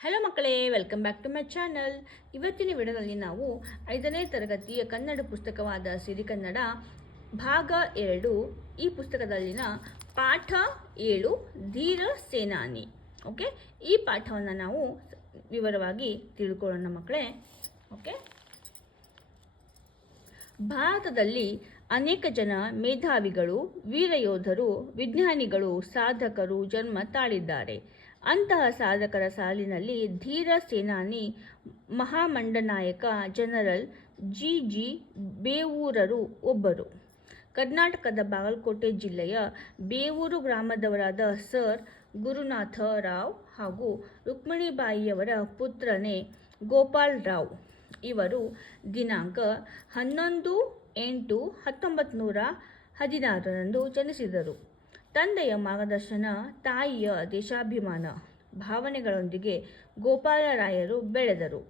Hello ಮಕ್ಕಳೇ, welcome back to my channel. ಇವತ್ತಿನ ವಿಡಿಯೋದಲ್ಲಿ ನಾವು 5ನೇ ತರಗತಿಯ ಕನ್ನಡ ಪುಸ್ತಕವಾದ ಸಿರಿಕನ್ನಡ ಭಾಗ 2 ಈ ಪುಸ್ತಕದಲ್ಲಿನ ಪಾಠ 7 ಧೀರ ಸೇನಾನಿ. ಓಕೆ, ಈ ಪಾಠವನ್ನು ನಾವು ವಿವರವಾಗಿ ತಿಳ್ಕೊಳ್ಳೋಣ ಮಕ್ಕಳೇ. ಓಕೆ, ಭಾರತದಲ್ಲಿ ಅನೇಕ ಜನ ಮೇಧಾವಿಗಳು, ವೀರಯೋಧರು, ವಿಜ್ಞಾನಿಗಳು, ಸಾಧಕರು ಜನ್ಮ ತಾಳಿದ್ದಾರೆ. ಅಂತಹ ಸಾಧಕರ ಸಾಲಿನಲ್ಲಿ ಧೀರ ಸೇನಾನಿ ಮಹಾಮಂಡನಾಯಕ ಜನರಲ್ ಜಿ ಬೇವೂರರು ಒಬ್ಬರು. ಕರ್ನಾಟಕದ ಬಾಗಲಕೋಟೆ ಜಿಲ್ಲೆಯ ಬೇವೂರು ಗ್ರಾಮದವರಾದ ಸರ್ ಗುರುನಾಥ ರಾವ್ ಹಾಗೂ ರುಕ್ಮಿಣಿಬಾಯಿಯವರ ಪುತ್ರನೇ ಗೋಪಾಲ್ ರಾವ್ ಇವರು ದಿನಾಂಕ 11/8/1916 ಜನಿಸಿದರು. ತಂದೆಯ ಮಾರ್ಗದರ್ಶನ, ತಾಯಿಯ ದೇಶಾಭಿಮಾನ ಭಾವನೆಗಳೊಂದಿಗೆ ಗೋಪಾಲರಾಯರು ಬೆಳೆದರು.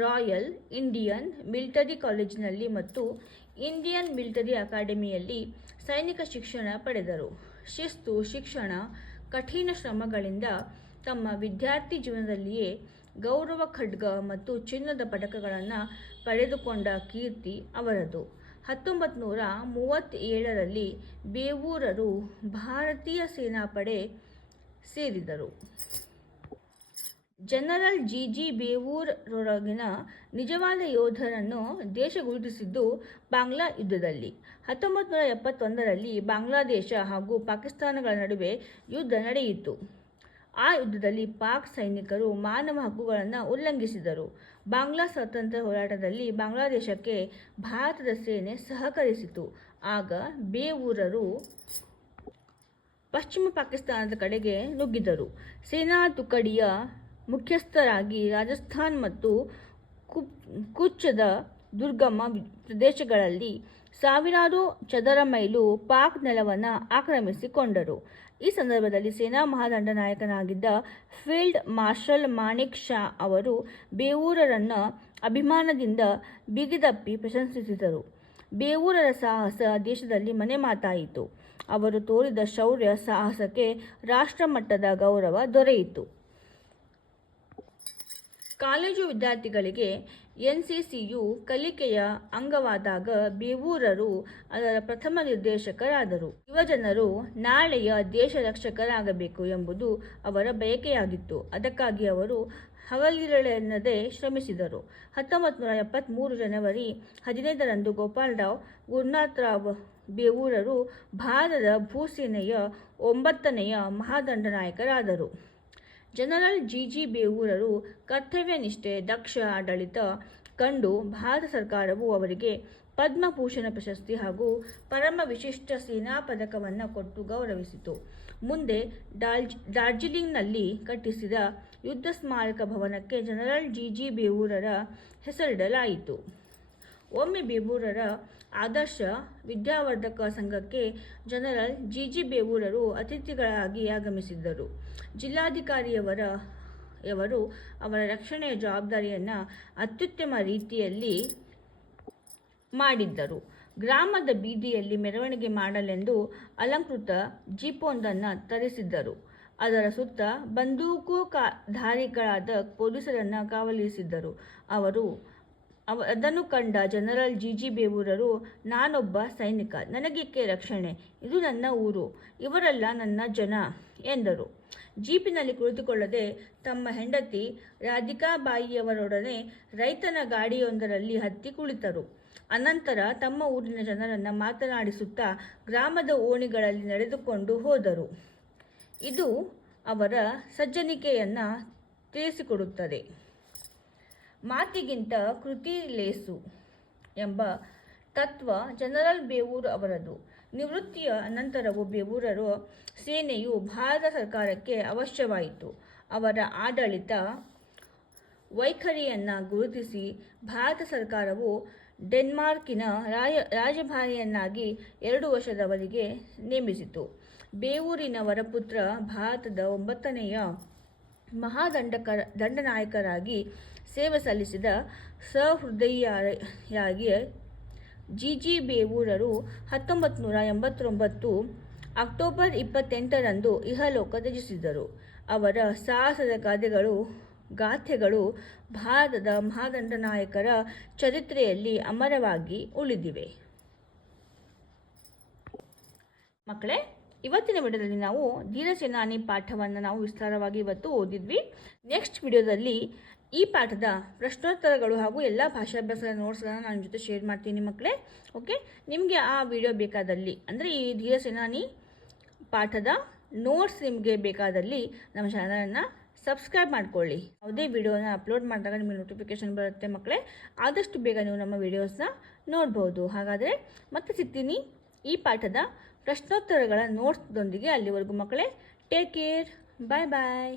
ರಾಯಲ್ ಇಂಡಿಯನ್ ಮಿಲಿಟರಿ ಕಾಲೇಜಿನಲ್ಲಿ ಮತ್ತು ಇಂಡಿಯನ್ ಮಿಲಿಟರಿ ಅಕಾಡೆಮಿಯಲ್ಲಿ ಸೈನಿಕ ಶಿಕ್ಷಣ ಪಡೆದರು. ಶಿಸ್ತು, ಶಿಕ್ಷಣ, ಕಠಿಣ ಶ್ರಮಗಳಿಂದ ತಮ್ಮ ವಿದ್ಯಾರ್ಥಿ ಜೀವನದಲ್ಲಿಯೇ ಗೌರವ ಖಡ್ಗ ಮತ್ತು ಚಿನ್ನದ ಪದಕಗಳನ್ನು ಪಡೆದುಕೊಂಡ ಕೀರ್ತಿ ಅವರದು. 1937ರಲ್ಲಿ ಬೇವೂರರು ಭಾರತೀಯ ಸೇನಾಪಡೆ ಸೇರಿದರು. ಜನರಲ್ ಜಿ ಬೇವೂರರೊಳಗಿನ ನಿಜವಾದ ಯೋಧರನ್ನು ದೇಶ ಗುರುತಿಸಿದ್ದು ಬಾಂಗ್ಲಾ ಯುದ್ಧದಲ್ಲಿ. 1971ರಲ್ಲಿ ಬಾಂಗ್ಲಾದೇಶ ಹಾಗೂ ಪಾಕಿಸ್ತಾನಗಳ ನಡುವೆ ಯುದ್ಧ ನಡೆಯಿತು. ಆ ಯುದ್ಧದಲ್ಲಿ ಪಾಕ್ ಸೈನಿಕರು ಮಾನವ ಹಕ್ಕುಗಳನ್ನು ಉಲ್ಲಂಘಿಸಿದರು. ಬಾಂಗ್ಲಾ ಸ್ವಾತಂತ್ರ್ಯ ಹೋರಾಟದಲ್ಲಿ ಬಾಂಗ್ಲಾದೇಶಕ್ಕೆ ಭಾರತದ ಸೇನೆ ಸಹಕರಿಸಿತು. ಆಗ ಬೇವೂರರು ಪಶ್ಚಿಮ ಪಾಕಿಸ್ತಾನದ ಕಡೆಗೆ ನುಗ್ಗಿದರು. ಸೇನಾ ತುಕಡಿಯ ಮುಖ್ಯಸ್ಥರಾಗಿ ರಾಜಸ್ಥಾನ್ ಮತ್ತು ಕುಚ್ದ ದುರ್ಗಮ ಪ್ರದೇಶಗಳಲ್ಲಿ ಸಾವಿರಾರು ಚದರ ಮೈಲು ಪಾಕ್ ನೆಲವನ್ನು ಆಕ್ರಮಿಸಿಕೊಂಡರು. ಈ ಸಂದರ್ಭದಲ್ಲಿ ಸೇನಾ ಮಹಾದಂಡನಾಯಕನಾಗಿದ್ದ ಫೀಲ್ಡ್ ಮಾರ್ಷಲ್ ಮಾಣಿಕ್ ಶಾ ಅವರು ಬೇವೂರರನ್ನು ಅಭಿಮಾನದಿಂದ ಬಿಗಿದಪ್ಪಿ ಪ್ರಶಂಸಿಸಿದರು. ಬೇವೂರರ ಸಾಹಸ ದೇಶದಲ್ಲಿ ಮನೆ ಮಾತಾಯಿತು. ಅವರು ತೋರಿದ ಶೌರ್ಯ ಸಾಹಸಕ್ಕೆ ರಾಷ್ಟ್ರಮಟ್ಟದ ಗೌರವ ದೊರೆಯಿತು. ಕಾಲೇಜು ವಿದ್ಯಾರ್ಥಿಗಳಿಗೆ NCCಯು ಕಲಿಕೆಯ ಅಂಗವಾದಾಗ ಬೇವೂರರು ಅದರ ಪ್ರಥಮ ನಿರ್ದೇಶಕರಾದರು. ಯುವಜನರು ನಾಳೆಯ ದೇಶ ರಕ್ಷಕರಾಗಬೇಕು ಎಂಬುದು ಅವರ ಬಯಕೆಯಾಗಿತ್ತು. ಅದಕ್ಕಾಗಿ ಅವರು ಹಗಲಿರುಳೆನ್ನದೆ ಶ್ರಮಿಸಿದರು. 1973 ಜನವರಿ 15ರಂದು ಗೋಪಾಲರಾವ್ ಗುರುನಾಥರಾವ್ ಬೇವೂರರು ಭಾರತದ ಭೂಸೇನೆಯ 9ನೆಯ ಮಹಾದಂಡನಾಯಕರಾದರು. ಜನರಲ್ ಜಿ ಬೇವೂರರು ಕರ್ತವ್ಯನಿಷ್ಠೆ, ದಕ್ಷ ಆಡಳಿತ ಕಂಡು ಭಾರತ ಸರ್ಕಾರವು ಅವರಿಗೆ ಪದ್ಮಭೂಷಣ ಪ್ರಶಸ್ತಿ ಹಾಗೂ ಪರಮ ವಿಶಿಷ್ಟ ಸೇನಾ ಪದಕವನ್ನು ಕೊಟ್ಟು ಗೌರವಿಸಿತು. ಮುಂದೆ ಡಾರ್ಜಿಲಿಂಗ್ನಲ್ಲಿ ಕಟ್ಟಿಸಿದ ಯುದ್ಧ ಸ್ಮಾರಕ ಭವನಕ್ಕೆ ಜನರಲ್ ಜಿ ಬೇವೂರರ ಹೆಸರಿಡಲಾಯಿತು. ಒಮ್ಮೆ ಬೇವೂರರ ಆದರ್ಶ ವಿದ್ಯಾವರ್ಧಕ ಸಂಘಕ್ಕೆ ಜನರಲ್ ಜಿ ಬೇವೂರರು ಅತಿಥಿಗಳಾಗಿ ಆಗಮಿಸಿದ್ದರು. ಜಿಲ್ಲಾಧಿಕಾರಿಯವರು ಅವರ ರಕ್ಷಣೆಯ ಜವಾಬ್ದಾರಿಯನ್ನು ಅತ್ಯುತ್ತಮ ರೀತಿಯಲ್ಲಿ ಮಾಡಿದ್ದರು. ಗ್ರಾಮದ ಬೀದಿಯಲ್ಲಿ ಮೆರವಣಿಗೆ ಮಾಡಲೆಂದು ಅಲಂಕೃತ ಜೀಪೊಂದನ್ನು ತರಿಸಿದ್ದರು. ಅದರ ಸುತ್ತ ಬಂದೂಕುಧಾರಿಗಳಾದ ಪೊಲೀಸರನ್ನು ಕಾವಲಿರಿಸಿದ್ದರು. ಅದನ್ನು ಕಂಡ ಜನರಲ್ ಜಿ ಬೇವೂರರು, ನಾನೊಬ್ಬ ಸೈನಿಕ, ನನಗೇಕೆ ರಕ್ಷಣೆ? ಇದು ನನ್ನ ಊರು, ಇವರೆಲ್ಲ ನನ್ನ ಜನ ಎಂದರು. ಜೀಪಿನಲ್ಲಿ ಕುಳಿತುಕೊಳ್ಳದೆ ತಮ್ಮ ಹೆಂಡತಿ ರಾಧಿಕಾಬಾಯಿಯವರೊಡನೆ ರೈತನ ಗಾಡಿಯೊಂದರಲ್ಲಿ ಹತ್ತಿ ಕುಳಿತರು. ಅನಂತರ ತಮ್ಮ ಊರಿನ ಜನರನ್ನು ಮಾತನಾಡಿಸುತ್ತಾ ಗ್ರಾಮದ ಓಣಿಗಳಲ್ಲಿ ನಡೆದುಕೊಂಡು ಹೋದರು. ಇದು ಅವರ ಸಜ್ಜನಿಕೆಯನ್ನು ತಿಳಿಸಿಕೊಡುತ್ತದೆ. ಮಾತಿಗಿಂತ ಕೃತಿ ಲೇಸು ಎಂಬ ತತ್ವ ಜನರಲ್ ಬೇವೂರ್ ಅವರದು. ನಿವೃತ್ತಿಯ ಅನಂತರವೂ ಬೇವೂರರ ಸೇನೆಯು ಭಾರತ ಸರ್ಕಾರಕ್ಕೆ ಅವಶ್ಯವಾಯಿತು. ಅವರ ಆಡಳಿತ ವೈಖರಿಯನ್ನು ಗುರುತಿಸಿ ಭಾರತ ಸರ್ಕಾರವು ಡೆನ್ಮಾರ್ಕಿನ ರಾಯಭಾರಿಯನ್ನಾಗಿ 2 ವರ್ಷದವರೆಗೆ ನೇಮಿಸಿತು. ಬೇವೂರಿನವರ ಪುತ್ರ ಭಾರತದ 9ನೆಯ ಮಹಾದಂಡನಾಯಕರಾಗಿ ಸೇವೆ ಸಲ್ಲಿಸಿದ ಸಹೃದಯಿಯಾಗಿ ಜಿ ಬೇವೂರರು 1989 ಅಕ್ಟೋಬರ್ 28ರಂದು ಇಹಲೋಕ ತ್ಯಜಿಸಿದರು. ಅವರ ಸಾಹಸದ ಗಾದೆಗಳು ಗಾಥೆಗಳು ಭಾರತದ ಮಹಾದಂಡನಾಯಕರ ಚರಿತ್ರೆಯಲ್ಲಿ ಅಮರವಾಗಿ ಉಳಿದಿವೆ. ಮಕ್ಕಳೇ, ಇವತ್ತಿನ ವಿಡಿಯೋದಲ್ಲಿ ನಾವು ಧೀರ ಸೇನಾನಿ ಪಾಠವನ್ನು ನಾವು ವಿಸ್ತಾರವಾಗಿ ಇವತ್ತು ಓದಿದ್ವಿ. ನೆಕ್ಸ್ಟ್ ವಿಡಿಯೋದಲ್ಲಿ ಈ ಪಾಠದ ಪ್ರಶ್ನೋತ್ತರಗಳು ಹಾಗೂ ಎಲ್ಲ ಭಾಷಾಭ್ಯಾಸದ ನೋಟ್ಸ್ಗಳನ್ನು ನನ್ನ ಜೊತೆ ಶೇರ್ ಮಾಡ್ತೀನಿ ಮಕ್ಕಳೇ. ಓಕೆ, ನಿಮಗೆ ಆ ವಿಡಿಯೋ ಬೇಕಾದಲ್ಲಿ ಅಂದರೆ ಈ ಧೀರ ಸೇನಾನಿ ಪಾಠದ ನೋಟ್ಸ್ ನಿಮಗೆ ಬೇಕಾದಲ್ಲಿ ನಮ್ಮ ಚಾನಲನ್ನು ಸಬ್ಸ್ಕ್ರೈಬ್ ಮಾಡ್ಕೊಳ್ಳಿ. ಯಾವುದೇ ವಿಡಿಯೋನ ಅಪ್ಲೋಡ್ ಮಾಡಿದಾಗ ನಿಮಗೆ ನೋಟಿಫಿಕೇಶನ್ ಬರುತ್ತೆ ಮಕ್ಕಳೇ. ಆದಷ್ಟು ಬೇಗ ನೀವು ನಮ್ಮ ವಿಡಿಯೋಸ್ನ ನೋಡ್ಬೋದು. ಹಾಗಾದರೆ ಮತ್ತೆ ಸಿಗ್ತೀನಿ ಈ ಪಾಠದ ಪ್ರಶ್ನೋತ್ತರಗಳ ನೋಟ್ಸ್ದೊಂದಿಗೆ. ಅಲ್ಲಿವರೆಗೂ ಮಕ್ಕಳೇ, ಟೇಕ್ ಕೇರ್, ಬಾಯ್ ಬಾಯ್.